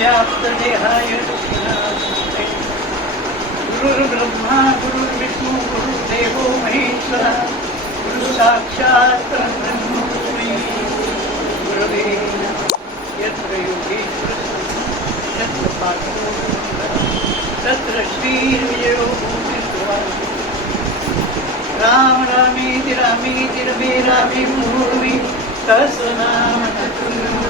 व्योमवजव्याप्तदेहाय दक्षिणास्ते गुरुर्ब्रह्मा गुरुर्विष्णु गुरुर्देवो महेश्वरः गुरु साक्षात् ब्रह्मोऽस्मि गुरवे यत्र योगेश्वर यत्र पार्थो तत्र श्रीर्विजयो भूतिस्वाहा राम रामेति रामेति रमे रामे भूमि सहस्रनाम गोपाल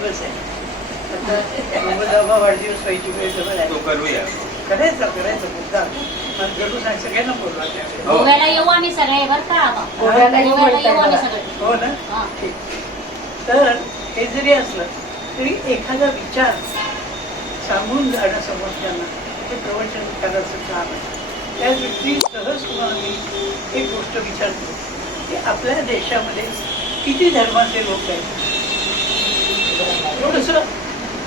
वाढदिवस आहे आता वाढदिवस व्हायची वेळ जवळ आहे तो करूया करायचा करायचा मुद्दा मला जरूर सांग सगळ्यांना बोलवा त्यावेळी. हो. गोव्याला येऊ आम्ही सगळे बरं का आबा? गोव्याला येऊ गोव्याला म्हणताय येऊ आम्ही मला. सगळे हो ना हा. ठीक. तर हे जरी असलं तरी एखादा विचार सांगून जाणं समोरच्यांना हे प्रवचन करायचं काम आहे त्या व्यक्ती सहज तुम्हाला मी एक गोष्ट विचारतो की आपल्या देशामध्ये किती धर्माचे लोक आहेत थोडंसं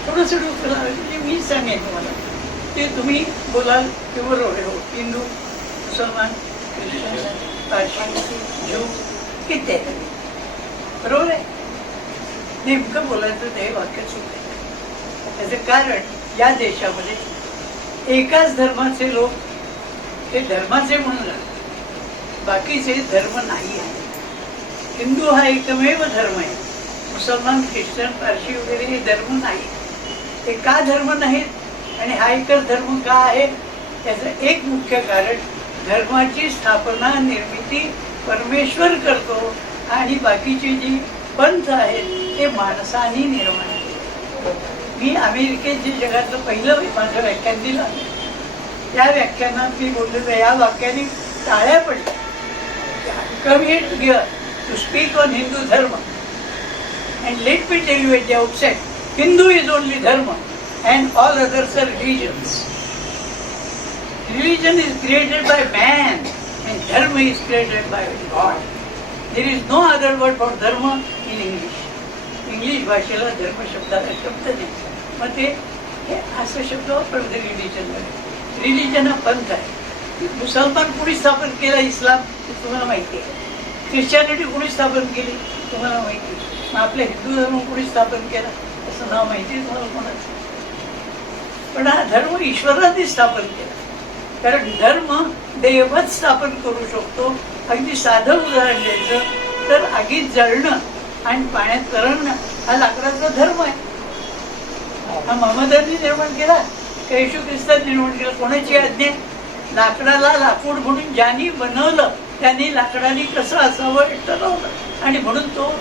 थोडंसं डोकं लावायचं ते मी सांगेन तुम्हाला. ते तुम्ही बोलाल ते बरोबर हो हिंदू मुसलमान ख्रिश्चन पारशी ज्यू किती आहेत? बरोबर आहे? नेमकं बोलायचं ते वाक्य चुक आहे त्याचं कारण या देशामध्ये एकाच धर्माचे लोक ते धर्माचे म्हणून बाकीचे धर्म नाही आहे हिंदू हा एकमेव धर्म आहे. मुसलमान ख्रिश्चन पारशी वगैरे हे धर्म नाही. ते का धर्म नाहीत? आणि हा एकच धर्म का आहे? त्याचं एक मुख्य कारण धर्माची स्थापना निर्मिती परमेश्वर करतो आणि बाकीचे जी पंथ आहेत ते माणसाने निर्माण मी अमेरिकेत जे जगातलं पहिलं माझं व्याख्यान दिलं त्या व्याख्यानात मी बोललेलं या वाक्याने टाळ्या पडल्या. Come to speak on Hindu dharma. And let me tell you at the outside Hindu is only dharma and all others are religions Religion is created by man and dharma is created by God. There is no other word for dharma in English. English भाषेला धर्म शब्दाला शब्द नाही मग ते हे असं शब्द वापरते रिलिजनमध्ये रिलिजन हा पंथ आहे मुसलमान कुणी स्थापन केला इस्लाम ते तुम्हाला माहिती आहे ख्रिश्चॅनिटी कुणी स्थापन केली तुम्हाला माहिती आहे आपल्या हिंदू धर्म कुणी स्थापन केला. असं नाव माहिती आहे तुम्हाला कोणाचं? पण हा धर्म ईश्वराने स्थापन केला. कारण धर्म देवच स्थापन करू शकतो. अगदी साधं उदाहरण द्यायचं तर आगीत जळणं आणि पाण्यात तरणं हा लाकडाचा धर्म आहे. हा महमदांनी निर्माण केला. का येशू ख्रिस्तांनी निर्माण केला? कोणाची आज्ञा? लाकडाला लाकूड म्हणून ज्यांनी बनवलं त्यांनी लाकडाने कसं असावं? ठरवलं आणि म्हणून तो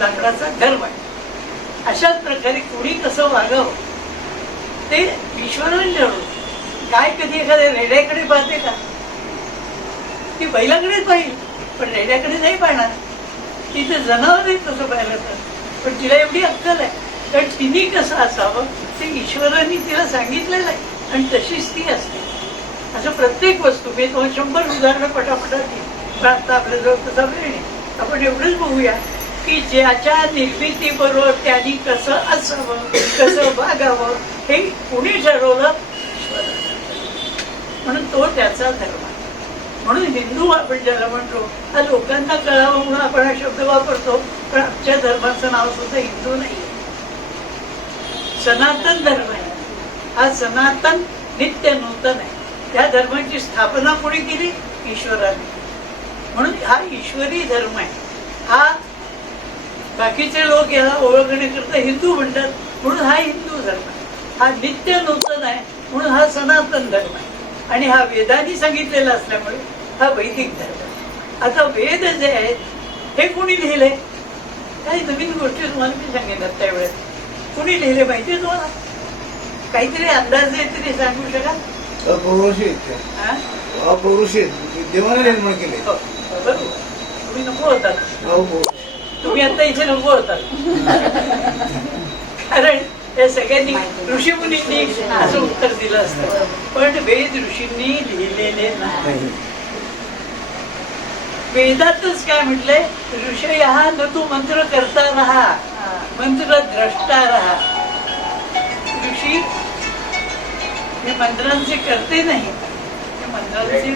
लाकडाचा धर्म आहे. अशाच प्रकारे कुणी कसं वागावं ते ईश्वराने ठरवलं. काय कधी एखाद्या रेड्याकडे पाहते का? ती बैलाकडेच पाहिजे पण रेड्याकडे नाही पाहणार. तिथे जनावर आहे तसं पाहिलं तर. पण तिला एवढी अक्कल आहे. तर तिने कसं असावं ते ईश्वराने तिला सांगितलेलं आहे. आणि तशीच ती असते. असं प्रत्येक वस्तू मी तुम्हाला शंभर उदाहरणं पटापटा पण आता आपल्याजवळ तसा वेळ नाही. आपण एवढंच बघूया की ज्याच्या निर्मितीबरोबर त्यांनी कसं असावं कसं वागावं हे कुणी ठरवलं? म्हणून तो त्याचा धर्म म्हणून हिंदू आपण ज्याला म्हणतो हा लोकांना कळावं म्हणून आपण हा शब्द वापरतो पण आमच्या धर्माचं नाव सुद्धा हिंदू नाही सनातन धर्म आहे. हा सनातन नित्य नूतन आहे. त्या धर्माची स्थापना कोणी केली? ईश्वराने. म्हणून हा ईश्वरी धर्म आहे. हा बाकीचे लोक याला ओळखण्याकरता हिंदू म्हणतात म्हणून हा हिंदू धर्म आहे. हा नित्य नूतन आहे म्हणून हा सनातन धर्म आहे. आणि हा वेदांनी सांगितलेला असल्यामुळे हा वैदिक धर्म आहे. आता वेद जे आहेत हे कोणी लिहिले? काही नवीन गोष्टी तुम्हाला मी सांगितलं त्यावेळेस. कोणी लिहिले माहिती तुम्हाला? काहीतरी अंदाज आहे तरी सांगू शकाल? अपौरुषित? अपौरुषित देवाने निर्माण केले. हो, बरोबर तुम्ही नको होतात तुम्ही आता इथे नको होतात कारण या सगळ्यांनी ऋषी मुनींनी असं उत्तर दिलं असतं. पण वेद ऋषींनी लिहिलेले नाही. वेदातच काय म्हटलंय? ऋषय हा न तू मंत्र करता राहा मंत्र द्रष्टा राहा. ऋषी हे मंत्रांचे करते नाही हे मंत्रांचे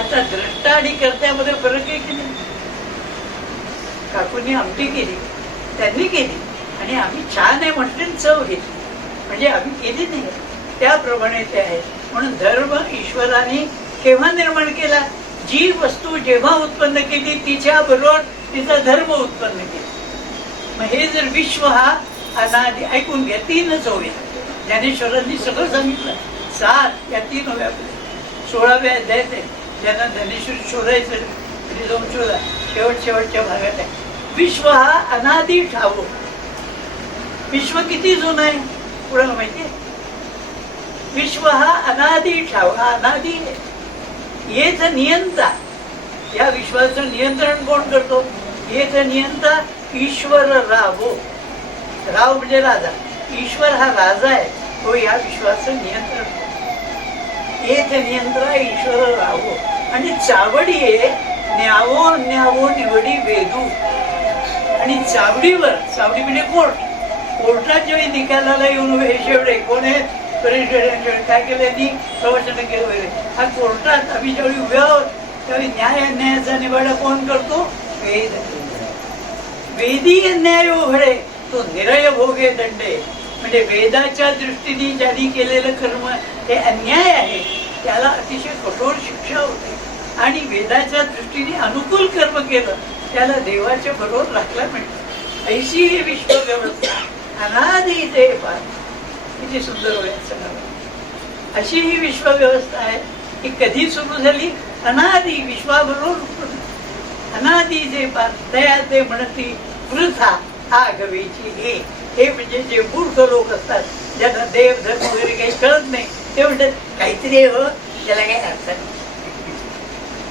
आता द्रष्टा आणि कर्त्यामध्ये फरक आहे की नाही? काकूंनी आमटी केली त्यांनी केली आणि आम्ही छान आहे म्हटले चव घेतली. म्हणजे आम्ही केली नाही. त्याप्रमाणे ते आहे. म्हणून धर्म ईश्वराने केव्हा निर्माण केला? जी वस्तू जेव्हा उत्पन्न केली तिच्या बरोबर तिचा धर्म उत्पन्न केला. मग हे जर विश्व हा अनादि ऐकून घ्या तीनच होऊया ज्ञानेश्वरांनी सगळं सांगितलं. सात या तीन होव्या सोळाव्या अध्यायात आहे. ज्यांना ज्ञानेश्वर शोधायचं तरी जाऊन शोधा. शेवट शेवटच्या भागात आहे. विश्व हा अनादि ठाव विश्व किती जुन आहे? कुणाला माहिती आहे? विश्व हा अनादी ठाव हा अनादी आहे. नियंता. या विश्वाचं नियंत्रण कोण करतो? येच नियंता ईश्वर रावो. राव म्हणजे राजा. ईश्वर हा राजा आहे. तो या विश्वाचं नियंत्रण करतो येथ नियंत्रा ईश्वर राहो. आणि चावडी आहे न्यावो न्यावो निवडी वेदू. आणि चावडीवर चावडी म्हणजे कोर्ट कोर्टात जेव्हा निकालाला येऊन हे शेवडे कोण आहेत? काय केलं यांनी प्रवचन केलं वगैरे. हा कोर्टात आम्ही ज्यावेळी उभे आहोत त्यावेळी न्याय अन्यायाचा निवाडा कोण करतो? वेद. वेदी न्याय उघडे तो निरय भोगे दंडे. म्हणजे वेदाच्या दृष्टीने ज्यांनी केलेलं कर्म हे अन्याय आहे त्याला अतिशय कठोर शिक्षा होते. आणि वेदाच्या दृष्टीने अनुकूल कर्म केलं त्याला देवाच्या बरोबर राखला मिळतं ऐशी ही विश्व व्यवस्था अनादी ते पार किती सुंदर होईल अशी ही विश्व व्यवस्था आहे की कधी सुरू झाली? अनादी विश्वाबरोबर अनादी जे पार दया ते म्हणती वृथा आगवीची हे. हे म्हणजे जे मूर्ख लोक असतात ज्यांना देव धर्म वगैरे काही कळत नाही ते म्हणतात काहीतरी हो त्याला काही अर्थ नाही.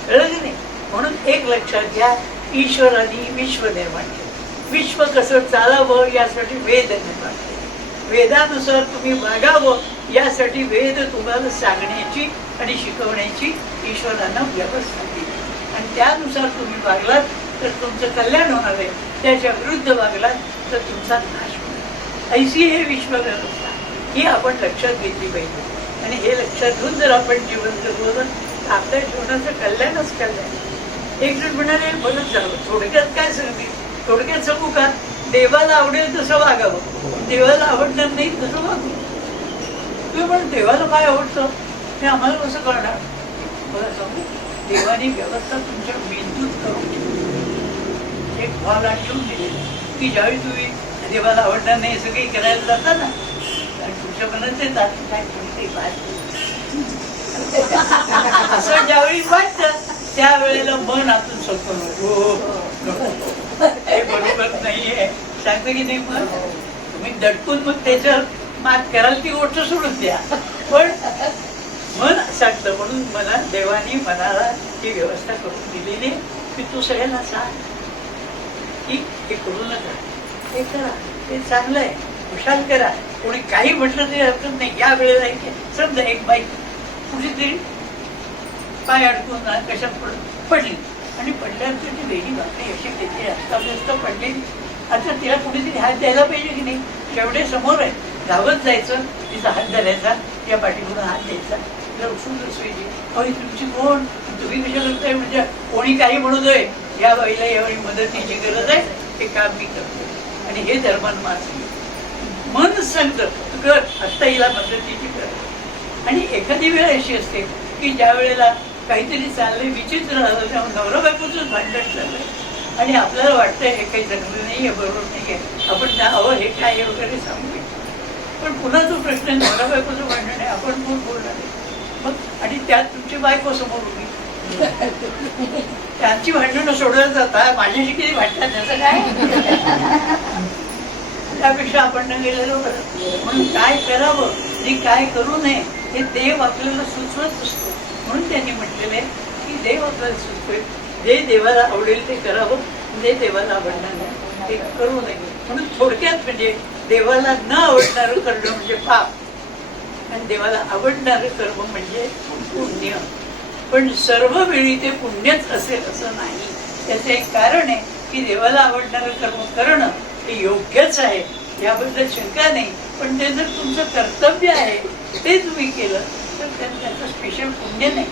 कळलं नाही? म्हणून एक लक्षात घ्या ईश्वराने विश्व निर्माण केलं. विश्व कसं चालावं यासाठी वेद निर्माण केले. वेदानुसार तुम्ही वागावं यासाठी वेद तुम्हाला सांगण्याची आणि शिकवण्याची ईश्वरानं व्यवस्था केली. आणि त्यानुसार तुम्ही वागलात तर तुमचं कल्याण होणार आहे. त्याच्या विरुद्ध वागलात तर तुमचा नाश ऐशी हे विश्व व्यवस्था ही आपण लक्षात घेतली पाहिजे. आणि हे लक्षात घेऊन जर आपण जीवन जगलो तर आपल्या जीवनाचं कल्याणच कल्याण. एक जण म्हणाले बोलत जावं. थोडक्यात काय सांगते? थोडक्यात सांगू का? देवाला आवडेल तसं वागावं. देवाला आवडणार नाही तसं वागू. तुम्ही पण देवाला काय आवडतं? ते आम्हाला कसं कळणार? बरं सांगू देवाने व्यवस्था तुमच्या मेंदूत करून ठेवली. एक भाग ठेवून दिलेली की ज्यावेळी तुम्ही देवाला आवडणार नाही सगळी करायला जाता ना. आणि मनात काय कोणते असं ज्यावेळी वाटतं त्यावेळेला मन आतून सोपं हो, हो, हो हे बरोबर नाहीये. सांगतो की नाही मग तुम्ही दटकून मग त्याच्यावर मात कराल ती गोष्ट सोडून द्या. पण मन सांगतं म्हणून मला देवानी मनाला ही व्यवस्था करून दिलेली की तू सगळ्यांना सांग. की हे करू नका. हे करा हे चांगलं आहे खुशाल करा. कोणी काही म्हटलं तरी हरकत नाही. या वेळेला समजा एक बाई कुठेतरी पाय अडकून कशात पड पडली. आणि पडल्यानंतर ती वेगळी बापरे अशी त्याची अस्ताव्यस्त पडली. आता तिला कुठेतरी हात द्यायला पाहिजे की नाही? जेवढे समोर आहे धावत जायचं तिचा हात धरायचा त्या पाठीकडून हात द्यायचा. तिला उठून बसवायची. अहो तुमची कोण? तुम्ही कशा करताय? म्हणजे कोणी काही म्हणतोय या बाईला यावेळी मदतीची गरज आहे. ते काम मी करतो. आणि हे धर्मान माझं मन सांगतं तू कर आत्ता हिला मदतीची कर आणि एखादी वेळ अशी असते की ज्या वेळेला काहीतरी चाललंय विचित्र झालं त्यामुळे नवरा बायकोच भांडण चाललंय. आणि आपल्याला वाटतंय हे काही जगलं नाही आहे बरोबर नाही आहे आपण त्या हे काय आहे वगैरे सांगू पण पुन्हा तो प्रश्न नवरा बायकोचं भांडण आहे आपण कोण बोलणार आहे? मग आणि त्यात तुमची बायको समोर उभी त्यांची भांडणं सोडवत जाता. माझ्याशी किती भांडतात त्याचं काय? त्यापेक्षा आपण न गेलेलो बरं. म्हणून काय करावं? आणि काय करू नये हे देव आपल्याला सुचवत असतो. म्हणून त्यांनी म्हटलेलं आहे की देव आपल्याला सुचवेल. जे देवाला आवडेल ते करावं. जे देवाला आवडणार नाही ते करू नये. म्हणून थोडक्यात म्हणजे देवाला न आवडणारं करणं म्हणजे पाप. आणि देवाला आवडणारं कर्म म्हणजे पुण्य. पण सर्व वेळी ते पुण्यच असेल असं नाही. त्याचं एक कारण आहे की देवाला आवडणारं कर्म करणं हे योग्यच आहे. याबद्दल शंका नाही. पण ते जर तुमचं कर्तव्य आहे ते तुम्ही केलं तर त्यात त्याचं स्पेशल पुण्य नाही?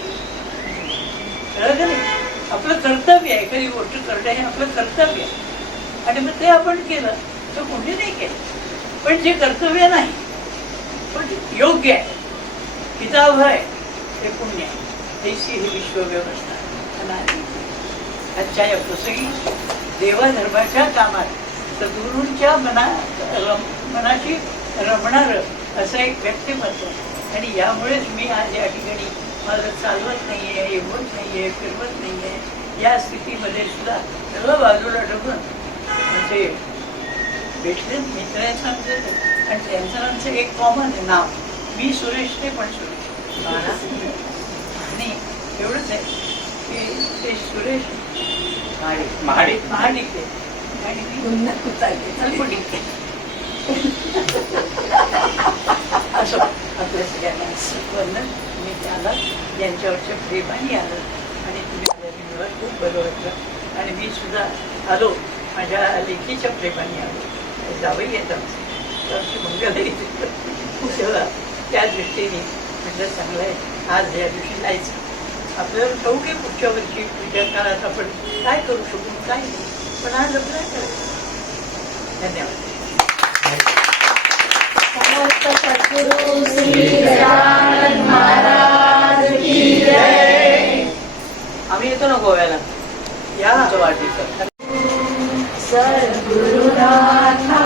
आपलं कर्तव्य आहे. एखादी गोष्ट करणं हे आपलं कर्तव्य आहे. आणि मग ते आपण केलं तर पुण्य नाही केलं. पण जे कर्तव्य नाही पण योग्य आहे. हितावह आहे. ते पुण्य आहे. ऐशी ही विश्वव्यवस्था. अनादी आजच्या या प्रसंगी देवाधर्माच्या कामात सद्गुरूंच्या मना रम- मनाशी रमणारं असं एक व्यक्तिमत्व. आणि यामुळेच मी आज या ठिकाणी माझं चालवत नाही आहे येवत नाही आहे फिरवत नाही आहे या स्थितीमध्ये सुद्धा सगळं बाजूला ठेवून म्हणजे भेटले मित्र आहेत आणि त्यांचं आमचं एक कॉमन आहे नाव. मी सुरेश ते पण सुरेश. एवढंच आहे की ते सुरेश महाडिक महाडिक आहे आणि मी चालपुडिक आहे. असं आपल्या सगळ्यांना वर्णन मी त्याला यांच्यावरच्या प्रेमाने आलं. आणि तुम्ही खूप बरं वाटलं. आणि मी सुद्धा आलो. माझ्या लेखीच्या प्रेमाने आलो. जावई येत आमची. मंगल तेव्हा त्या दृष्टीने म्हटलं चांगलं आहे. आज या दिवशी जायचं. आपल्याला ठाऊक आहे पुढच्या वर्षी काळात आपण. काय करू शकू? काय पण आज आपल्याला करायचं? धन्यवाद. समर्थ सद्गुरु श्री गजानन महाराज की जय आम्ही येतो ना गोव्याला. या. वाढदिवसात सद्गुरुनाथा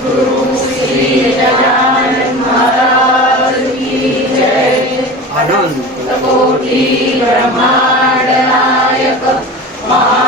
समर्थ महाराज की जय कोटी ब्रह्मांड नायक महा